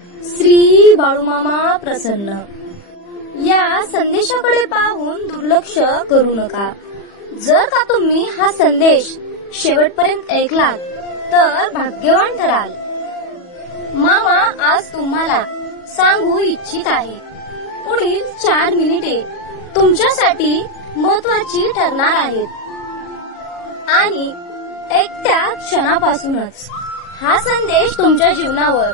श्री बाळूमामा प्रसन्न। या संदेशाकडे पाहून दुर्लक्ष करू नका। जर का तुम्ही हा संदेश शेवटपर्यंत ऐकलात तर भाग्यवान ठराल। मामा आज तुम्हाला सांगू इच्छित आहे, पुढील 4 मिनिटे तुमच्यासाठी महत्वाची ठरणार आहेत आणि त्या क्षणापासूनच हा संदेश तुमच्या जीवनावर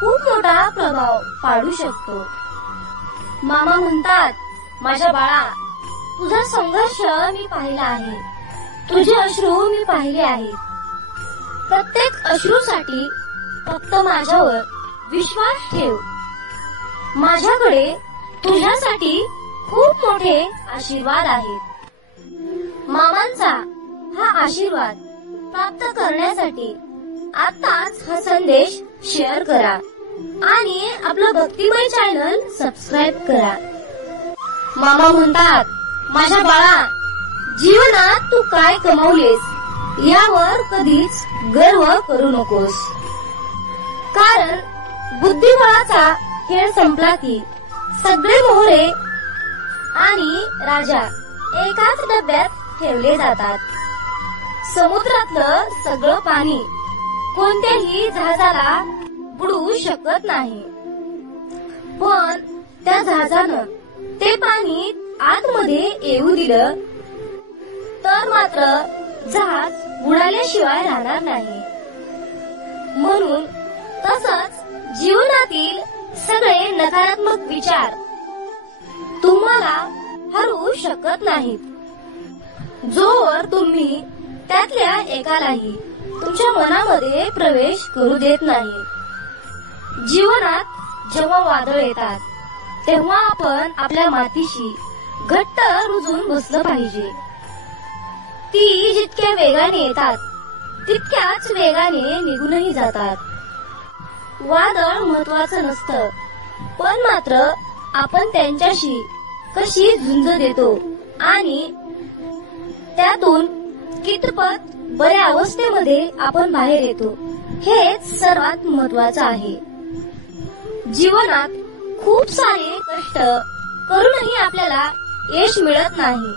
खूप मोठा प्रभाव पाडू शकतो। मामा म्हणतात, माझ्या बाळा, तुझा संघर्ष मी पाहिला आहे, तुझे अश्रू मी पाहिले आहेत। प्रत्येक अश्रूसाठी फक्त माझ्यावर विश्वास ठेव। माझ्याकडे तुझ्यासाठी खूप मोठे आशीर्वाद आहेत। मामांचा हा आशीर्वाद प्राप्त करण्यासाठी आताच हा संदेश शेअर करा आणि आपलं भक्तिमय चॅनल सबस्क्राईब करा। मामा म्हणतात, माझ्या बाळा, जीवनात तू काय कमावलेस यावर कधीच गर्व करू नकोस, कारण बुद्धिबळाचा खेळ संपला की सगळे मोहरे आणि राजा एकाच डब्यात ठेवले जातात। समुद्रातलं सगळं पाणी कोणत्याही जहाजाला बुडवू शकत नाही, पण त्या जहाजानं ते पाणी आतमध्ये येऊ दिलं तर मात्र जहाज बुडाल्याशिवाय राहणार नाही। म्हणून तसंच जीवनातील सगळे नकारात्मक विचार तुम्हाला हरवू शकत नाहीत, जोवर तुम्ही त्यातल्या एकालाही तुमच्या मनामध्ये प्रवेश करू देत नाही। जीवनात जेव्हा वादळ येतात तेव्हा आपण आपल्या मातीशी घट्ट रुजून बसलं पाहिजे। ती जितक्या वेगाने येतात तितक्याच वेगाने निघूनही जातात। वादळ महत्वाचं नसतं, पण मात्र आपण त्यांच्याशी कशी झुंज देतो आणि त्यातून कितपत बऱ्या अवस्थेमध्ये आपण बाहेर येतो हेच सर्वात महत्वाचं आहे। जीवनात खूप सारे कष्ट करूनही आपल्याला यश मिळत नाही,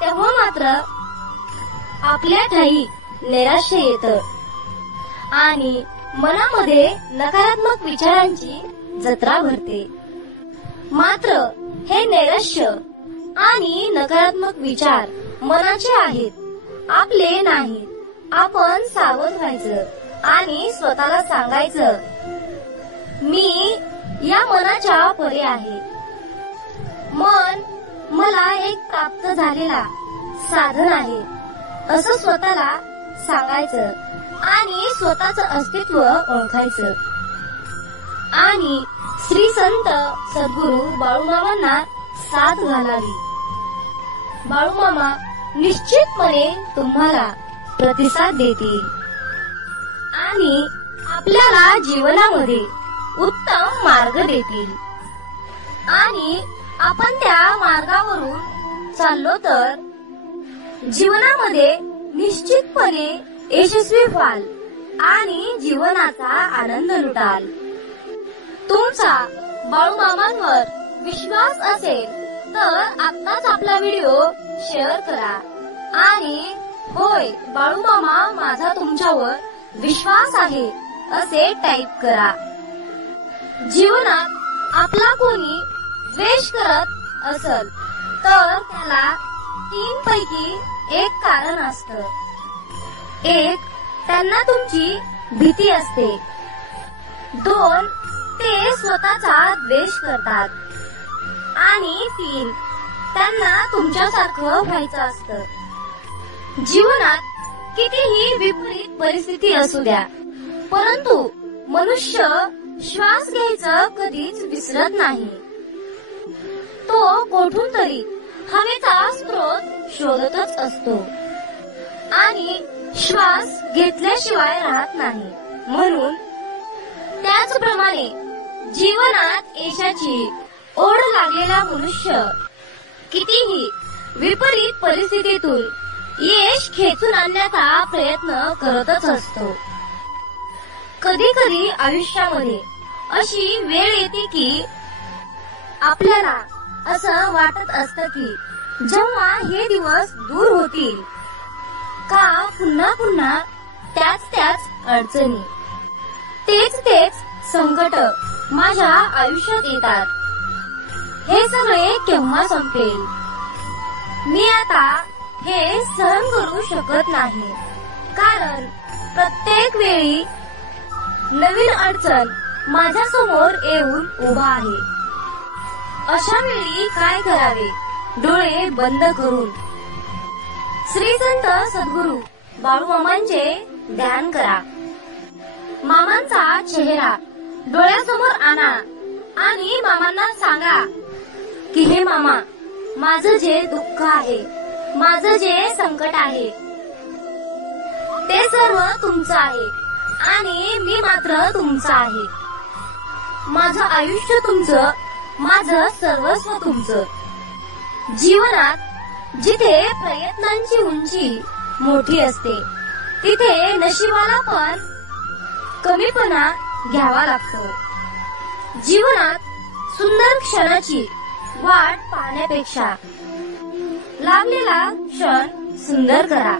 तेव्हा मात्र आपल्या ठाई नैराश्य येतं आणि मनामध्ये नकारात्मक विचारांची जत्रा भरते। मात्र हे नैराश्य आणि नकारात्मक विचार मनाचे आहेत, आपले नाहीत। आपण सावध व्हायचं आणि स्वतःला सांगायचं, मी या मनाच्या परे आहे। मन मला एक प्राप्त झालेला साधन आहे असं स्वतःला सांगायचं आणि स्वतःचं अस्तित्व ओळखायचं आणि श्री संत सद्गुरू बाळूमामांना साथ घालावी। बाळूमामा निश्चितपणे तुम्हाला प्रतिसाद देतील आणि आपल्याला जीवनामध्ये उत्तम मार्ग देतील आणि आपण त्या मार्गावरून चाललो तर जीवनामध्ये निश्चितपणे यशस्वी व्हाल आणि जीवनाचा आनंद लुटाल। तुमचा बाळूमामांवर विश्वास असेल तर आत्ताच आपला व्हिडिओ शेअर करा आणि होय बाळूमामा, माझा तुमच्यावर विश्वास आहे असे टाईप करा। जीवनात आपला कोणी द्वेष करत असल तर त्याला 3 पैकी एक कारण असतं। एक, त्यांना तुमची भीती असते। 2, ते स्वतःचा द्वेष करतात आणि 3, त्यांना तुमच्यासारखं व्हायचं असतं। जीवनात कितीही विपरीत परिस्थिती असू द्या, परंतु मनुष्य श्वास घ्यायचं कधीच विसरत नाही। तो कोठून तरी हवेचा स्रोत शोधतच असतो आणि श्वास घेतल्याशिवाय राहत नाही। म्हणून त्याचप्रमाणे जीवनात यशाची ओढ लागलेला मनुष्य कितीही विपरीत परिस्थितीतून यश खेचून आणण्याचा प्रयत्न करतच असतो। कधी कधी आयुष्यामध्ये अशी वेळ येते की आपल्याला असं वाटत असतं की जेव्हा हे दिवस दूर होतील का पुन्हा पुन्हा त्याच अडचणी तेच संकट माझ्या आयुष्यात येतात. हे सगळे केव्हा संपेल? मी आता हे सहन करू शकत नाही, कारण प्रत्येक वेळी नवीन अडचण माझ्या समोर येऊन उभा आहे. अशा वेळी काय करावे? डोळे बंद करून श्री संत सद्गुरू बाळूमामांचे ध्यान करा. मामांचा चेहरा डोळ्यासमोर आणा आणि मामांना सांगा की हे मामा, माझं जे दुःख आहे, माझं जे संकट आहे ते सर्व तुमचं आहे आणि मी मात्र तुमचं आहे. माझं आयुष्य तुमचं, माझं सर्वस्व तुमचं. जीवनात जिथे प्रयत्नांची उंची मोठी असते तिथे नशिबाला पण कमीपणा घ्यावा लागतो. जीवनात सुंदर क्षणाची वाट पाहण्यापेक्षा लागलेला क्षण सुंदर करा.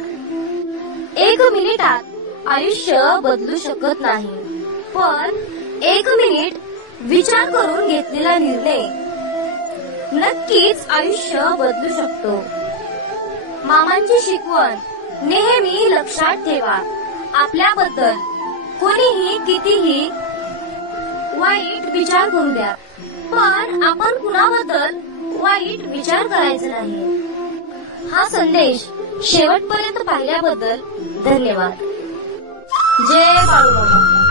1 मिनिटात आयुष्य बदलू शकत नाही, पण 1 मिनिट विचार करून घेतलेला निर्णय नक्कीच आयुष्य बदलू शकतो. मामांची शिकवण नेहमी लक्षात ठेवा. आपल्याबद्दल कोणीही कितीही वाईट विचार करू द्या, पण आपण कुणाबद्दल वाईट विचार करायचा नाही. हा संदेश शेवटपर्यंत पाहिल्याबद्दल धन्यवाद. जय बाळूमामा.